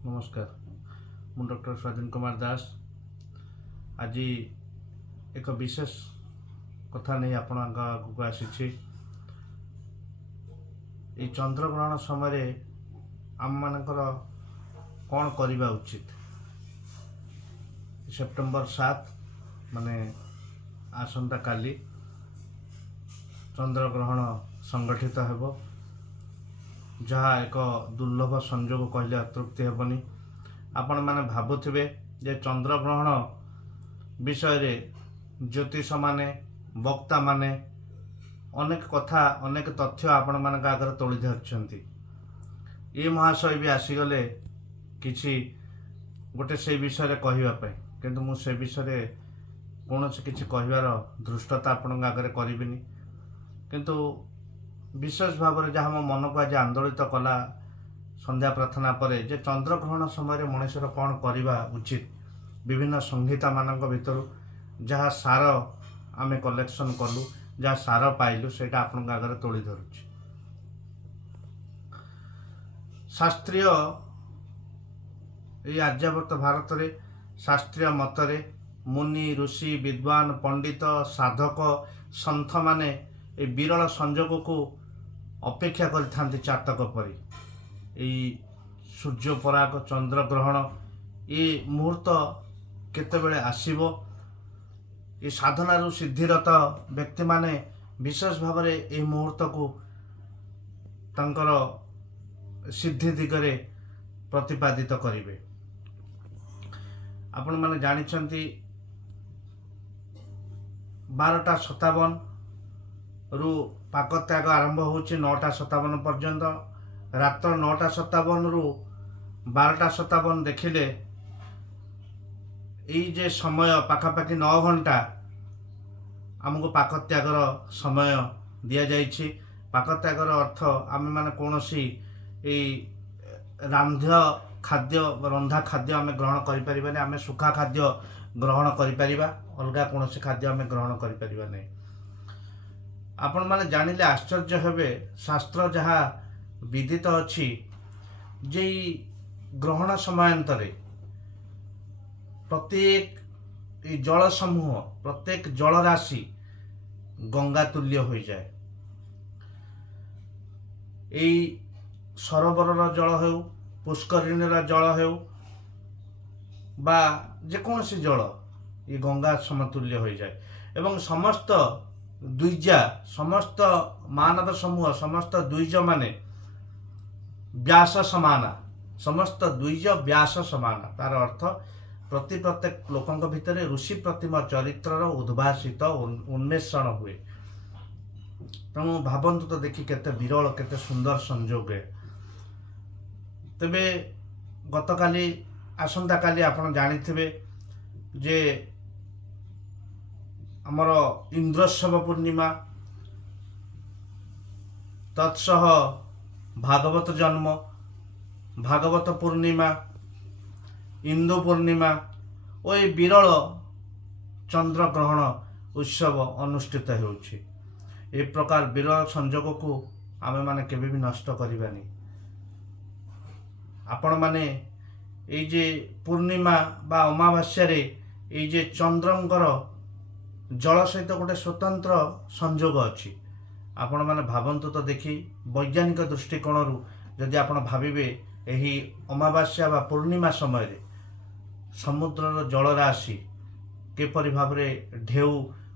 नमस्कार मु डॉक्टर स्वाधीन कुमार दास आज एक विशेष कथा नहीं आपण आगक आसी चंद्रग्रहण समय आम मानकर कौन करवा उचित सेप्टेम्बर 7 माने आसंता काली चंद्रग्रहण संगठित हेबो जहाँ एक दुर्लभ संजोग कहले अतृप्ति हेबनी। आपण माने भाबुथिबे जे चंद्रग्रहण विषय रे ज्योतिष माने वक्ता माने अनेक कथा अनेक तथ्य आपण मान आगे तोली धरछंती। ये महाशय भी आसीगले किछि गोटे से विषय रे कहिबा पय, किंतु मु से विषय रे कोनोसी किछि कहिबार धृष्टता आपण आगे करिबिनी। किंतु विशेष भाव में जहाँ मो मन को आज आंदोलित कला संध्या प्रार्थना पर जे चंद्रग्रहण समय मनुष्यर कौन करवा उचित विभिन्न संहिता मानक भितर जहाँ सार आमे कलेक्शन कलु जहाँ सार पाइलु से आपण आगे तोली धरुछि। शास्त्रीय ये आर्यावर्त भारत रे शास्त्रीय मतरे मुनि ऋषि विद्वान पंडित साधक सन्थ माने ए विरल संजोग को अपेक्षा करि चातक परी सूर्य पराग चंद्र ग्रहण ये मुहूर्त केतेबेले आसीबो। ये साधनारू सिद्धिरत व्यक्ति माने विशेष भाव में ये मुहूर्त को तंकर सिद्धि दिगरे प्रतिपादित करिवे। आपण माने जानिछंती 12:57 रु पाक त्याग आरंभ होची 9:57 पर्यंत। रात 9:57 रु 12:57 देखिले ये समय पाखापाखि 9 घंटा आमको पाक त्यागर समय दिया जाइछि। पाक त्यागर अर्थ आम माने कोनोसी रांध्य खाद्य रंधा खाद्य आम ग्रहण करें, आम सुखा खाद्य ग्रहण करें, अलगा कोनोसी खाद्य आम ग्रहण करें नहीं। आपण माने जानिले आश्चर्य हेबे शास्त्र जहाँ विदित अछि जे ग्रहण समयांतरे प्रत्येक जल समूह प्रत्येक जल राशि गंगा तुल्य हो जाए। एई सरोवर जल हो पुष्करिणी जल हो बा जेकोसी जल ये गंगा समतुल्य हो जाए एवं समस्त द्विजा समस्त मानव समूह समस्त द्विज माने व्यास समाना समस्त द्विज व्यास समाना तार अर्थ प्रत्येक लोकंक भितर ऋषि प्रतिमा चरित्रर उद्भासित उन्मेषण हुए। तेणु भावंतु तो देखि केते विरल केते सुंदर संजोग है। तेबे गतकाली आसंता काली आपण जानिथिबे जे आमर इंद्रोत्सव पूर्णिमा तत्सह भागवत जन्म भागवत पूर्णिमा इंदु पूर्णिमा और ये विरल चंद्र ग्रहण उत्सव अनुष्ठित होउछि। ए प्रकार विरल संजोग को आमे माने केबे भी नष्ट करिबानी। आपण माने ए जे पूर्णिमा बा अमावास्या रे ए जे चंद्रंकर जल सहित गोटे स्वतंत्र संजोग अच्छी। आपण माने भावंतु तो देखी वैज्ञानिक दृष्टिकोण जदि आपण भाविबे एही अमावास्या बा पूर्णिमा समय रे समुद्रर जल राशि केपरि भाव में ढेउ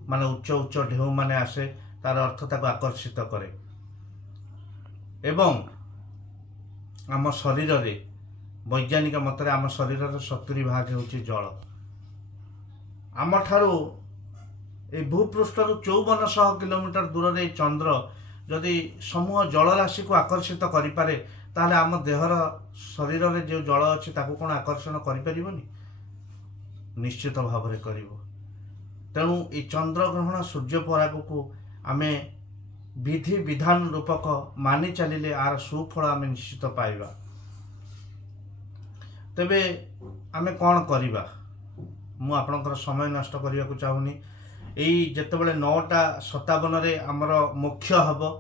माने उच्च उच्च ढेउ माने आसे तार अर्थ ताको आकर्षित करे एवं आम शरीर रे वैज्ञानिक मतरे आम शरीर 70% होची जल। आम ठारू ए भूपृष्ठ 5400 किलोमीटर दूर रे चंद्र जदि समूह जल राशि को आकर्षित करिपारे ताहले आम देहर शरीर रे जो जल अछि ताको कोन आकर्षण करि परिबोनी? निश्चित भाव में करिवो। तेणु ए चंद्र ग्रहण सूर्य पराग को आमे विधि विधान रूपक मानि चलिले आर सुफल आमे निश्चित पाइबा। तेबे आमे कौन करिबा? मु आपनकर समय नष्ट करिया को चाहुनी। एई जेतेबेले 9:57 रे हमर मुख्य हबो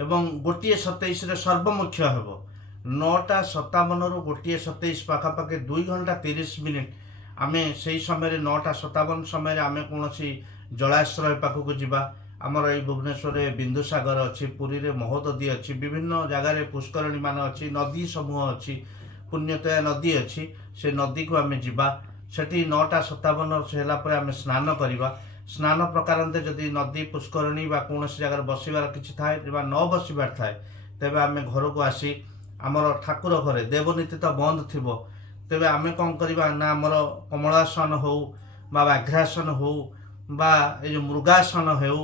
एवं 1:27 रे सर्वमुख्य हबो। 9:57 ଗୋଟିଏ 27 ପାଖାପାଖି 2 ଘଣ୍ଟା 30 ମିନିଟ୍ ଆମେ ସେଇ ସମୟରେ 9:57 ସମୟରେ ଆମେ କୌଣସି ଜଳାଶ୍ରୟ ପାଖକୁ ଯିବା। ଆମର ଏଇ ଭୁବନେଶ୍ୱରରେ ବିନ୍ଦୁସାଗର ଅଛି, ପୁରୀରେ ମହୋଦଧି ଅଛି, ବିଭିନ୍ନ ଜାଗାରେ ପୁଷ୍କରିଣୀ ମାନ ଅଛି, ନଦୀ ସମୂହ ଅଛି, ପୁଣ୍ୟତୟା ନଦୀ ଅଛି। ସେ ନଦୀକୁ ଆମେ ଯିବା। ସେଠି 9:57 ହେଲା ପରେ ଆମେ ସ୍ନାନ କରିବା। ସ୍ନାନ ପ୍ରକାରାନ୍ତେ ଯଦି ନଦୀ ପୁଷ୍କରିଣୀ ବା କୌଣସି ଜାଗାରେ ବସିବାର କିଛି ଥାଏ ବା ନ ବସିବାର ଥାଏ, ତେବେ ଆମେ ଘରକୁ ଆସି ଆମର ଠାକୁର ଘରେ ଦେବନୀତି ତ ବନ୍ଦ ଥିବ, ତେବେ ଆମେ କ'ଣ କରିବା ନା ଆମର କମଳାସନ ହେଉ ବା ବ୍ୟାଘ୍ରାସନ ହେଉ ବା ଏ ଯେଉଁ ମୃଗାସନ ହେଉ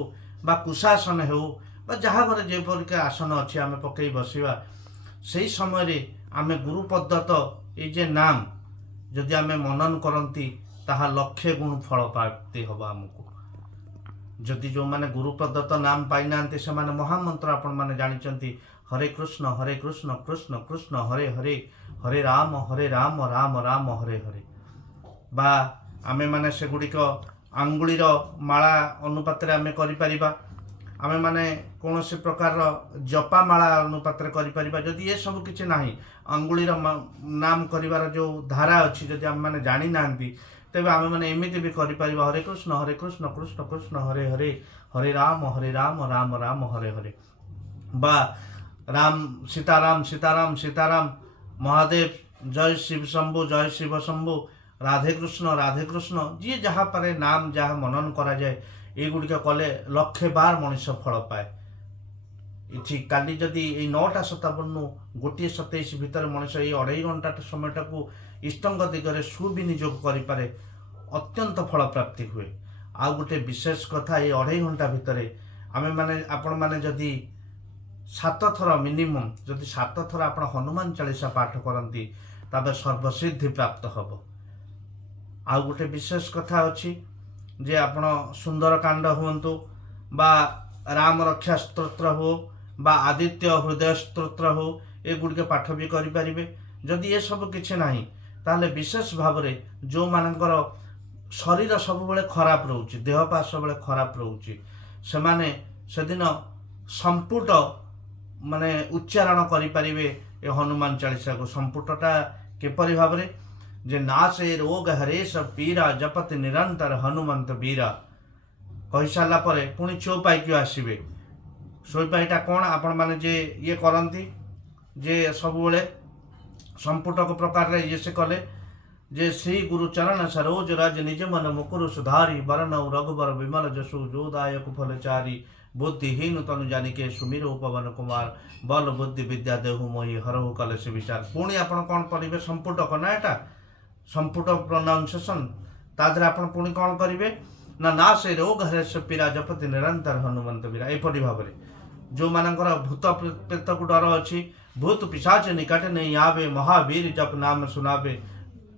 ବା କୁଶାସନ ହେଉ ବା ଯାହା ଘରେ ଯେପରିକା ଆସନ ଅଛି ଆମେ ପକାଇ ବସିବା। ସେହି ସମୟରେ ଆମେ ଗୁରୁ ପ୍ରଦତ୍ତ ଏଇ ଯେ ନାମ ଯଦି ଆମେ ମନନ କରନ୍ତି ତାହା 1,00,000 ଗୁଣ ଫଳ ପ୍ରାପ୍ତି ହେବ ଆମକୁ। ଯଦି ଯେଉଁମାନେ ଗୁରୁ ପ୍ରଦତ୍ତ ନାମ ପାଇନାହାନ୍ତି ସେମାନେ ମହାମନ୍ତ୍ର ଆପଣମାନେ ଜାଣିଛନ୍ତି, ହରେ କୃଷ୍ଣ କୃଷ୍ଣ କୃଷ୍ଣ ହରେ ହରେ, ହରେ ରାମ ରାମ ରାମ ହରେ ହରେ। ବା ଆମେମାନେ ସେଗୁଡ଼ିକ ଆଙ୍ଗୁଳିର ମାଳା ଅନୁପାତରେ ଆମେ କରିପାରିବା। ଆମେମାନେ କୌଣସି ପ୍ରକାରର ଜପାମାଳା ଅନୁପାତରେ କରିପାରିବା। ଯଦି ଏସବୁ କିଛି ନାହିଁ, ଆଙ୍ଗୁଳିର ନାମ କରିବାର ଯେଉଁ ଧାରା ଅଛି ଯଦି ଆମେମାନେ ଜାଣିନାହାନ୍ତି, ତେବେ ଆମେମାନେ ଏମିତି ବି କରିପାରିବା, ହରେ କୃଷ୍ଣ କୃଷ୍ଣ କୃଷ୍ଣ ହରେ ହରେ, ହରେ ରାମ ରାମ ରାମ ହରେ ହରେ। ବା ରାମ ସୀତାରାମ ସୀତାରାମ, ମହାଦେବ ଜୟ ଶିବ ଶମ୍ଭୁ, ରାଧେ କୃଷ୍ଣ। ଯିଏ ଯାହା ପାରେ ନାମ ଯାହା ମନନ କରାଯାଏ, ଏଗୁଡ଼ିକ କଲେ 1,00,000 ମଣିଷ ଫଳ ପାଏ। ଏଠି କାଲି ଯଦି ଏଇ 9:57 ଗୋଟିଏ 27 ଭିତରେ ମଣିଷ ଏଇ 2.5 ଘଣ୍ଟା ସମୟଟାକୁ ଇଷ୍ଟଙ୍କ ଦିଗରେ ସୁବିନିଯୋଗ କରିପାରେ, ଅତ୍ୟନ୍ତ ଫଳ ପ୍ରାପ୍ତି ହୁଏ। ଆଉ ଗୋଟେ ବିଶେଷ କଥା, ଏଇ 2.5 ଘଣ୍ଟା ଭିତରେ ଆମେମାନେ ଆପଣମାନେ ଯଦି 7 ଥର ମିନିମମ୍ ଯଦି 7 ଥର ଆପଣ ହନୁମାନ ଚାଳିଶା ପାଠ କରନ୍ତି, ତାପରେ ସର୍ବସିଦ୍ଧି ପ୍ରାପ୍ତ ହେବ। ଆଉ ଗୋଟେ ବିଶେଷ କଥା ଅଛି ଯେ ଆପଣ ସୁନ୍ଦରକାଣ୍ଡ ହୁଅନ୍ତୁ ବା ରାମ ରକ୍ଷା ସ୍ତୋତ୍ର ହଉ ବା ଆଦିତ୍ୟ ହୃଦୟ ସ୍ତୋତ୍ର ହଉ, ଏଗୁଡ଼ିକ ପାଠ ବି କରିପାରିବେ। ଯଦି ଏସବୁ କିଛି ନାହିଁ, ତାହେଲେ ବିଶେଷ ଭାବରେ ଯେଉଁମାନଙ୍କର ଶରୀର ସବୁବେଳେ ଖରାପ ରହୁଛି, ଦେହ ପା ସବୁବେଳେ ଖରାପ ରହୁଛି, ସେମାନେ ସେଦିନ ସମ୍ପୁଟ ମାନେ ଉଚ୍ଚାରଣ କରିପାରିବେ ଏ ହନୁମାନ ଚାଳିଶାକୁ। ସମ୍ପୁଟଟା କିପରି ଭାବରେ ଯେ ନାଶେ ରୋଗ ହରେଶ ପୀରା, ଜପତି ନିରନ୍ତର ହନୁମନ୍ତ ବୀରା। କହିସାରିଲା ପରେ ପୁଣି ଚଉପାଇକି ଆସିବେ। ଚଉପାଇଟା କ'ଣ ଆପଣମାନେ ଯେ ଇଏ କରନ୍ତି ଯେ ସବୁବେଳେ ସମ୍ପୁଟକ ପ୍ରକାରରେ ଇଏ ସେ କଲେ ଯେ ଶ୍ରୀ ଗୁରୁ ଚରଣ ସରୋଜ ରାଜ ନିଜ ମନ ମୁକୁରୁ ସୁଧାରି, ବରନଉ ରଘୁबर ବିମଲ ଯଶୁ जो दायक फल चारी, बुद्धिहीन तनु जानिके सुमिरो पवन कुमार, बल बुद्धि विद्या देहु मोहि हरहु कलश विचार। पुणी आपण कौन पढ़े संपुटक ना एटा संपुट प्रोनाउंसिएशन, तादरे आपण पुणी कौन करेंगे ना से रोग हरे से पीरा, जपति निरंतर हनुमंत वीरा। एपरि भाव जो मानकर भूत प्रेत को डर अच्छी, भूत पिशाच निकट नहीं आवे, महावीर जप नाम सुनावे,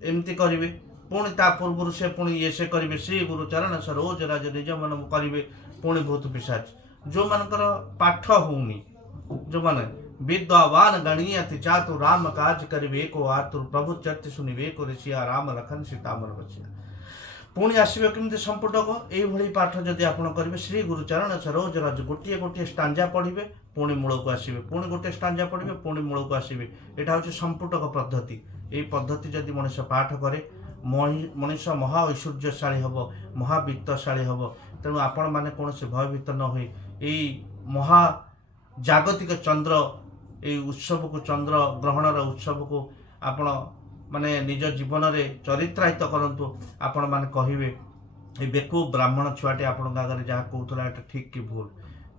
एमती करेंगे। पुणी ता पूर्व से पुणी ये से करेंगे श्री गुरु चरण सरोज राज निज मन करेंगे, पुणी भूत पिशाच। जो मानकर पाठ होनी, जो माने विद्वान गणीयति चातु, राम काज करिवे को आतुर, प्रभु चरित सुनिवे को ऋषिया, राम लखन सीता मन बसिया। पुणी आसवे केमती संपुटक यही पाठ जदि आपड़ करेंगे श्री गुरु चरण सरोज राज, गोटे गोटे स्टांजा पढ़े, पुणी मूल को आसवे, पुणी गोटे स्टांजा पढ़े, पुणी मूल को आसवे। यहाँ हूँ संपुटक पद्धति। यही पद्धति जदि मनीष पाठ करे, मनीष महा ऐश्वर्यशाली हम, महावित्तशाली हम। तेणु आपण मैंने कौन से भयभीत न हो महा जागतिक चंद्र ये उत्सव को, चंद्र ग्रहणर उत्सव को आपण माने निज जीवन में चरित्रायित करंतु। आपण माने कहिबे ए बेकू ब्राह्मण छुआटे आपण आगे जहाँ कहूला एटा ठीक कि भूल।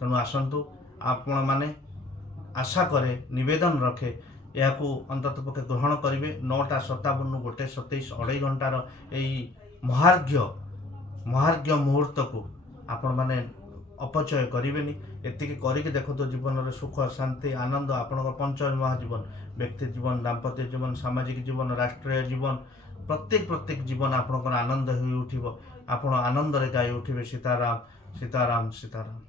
तेणु आसतु आपण माने आशा करे, निवेदन रखे, यह अंतत पक्षे ग्रहण करेंगे। 9:57 गोटे 27 2.5 घंटार यही महार्घ्य मुहूर्त को आपण माने अपचय करेंगे। एतिकी करके देखो जीवन में सुख शांति आनंद आपण पंच महाजीवन, व्यक्ति जीवन, दाम्पत्य जीवन, सामाजिक जीवन, राष्ट्रीय जीवन, प्रत्येक जीवन आपणकर आनंद हो उठिब। आपण आनंद रे गाई उठिबे सीताराम सीताराम सीताराम।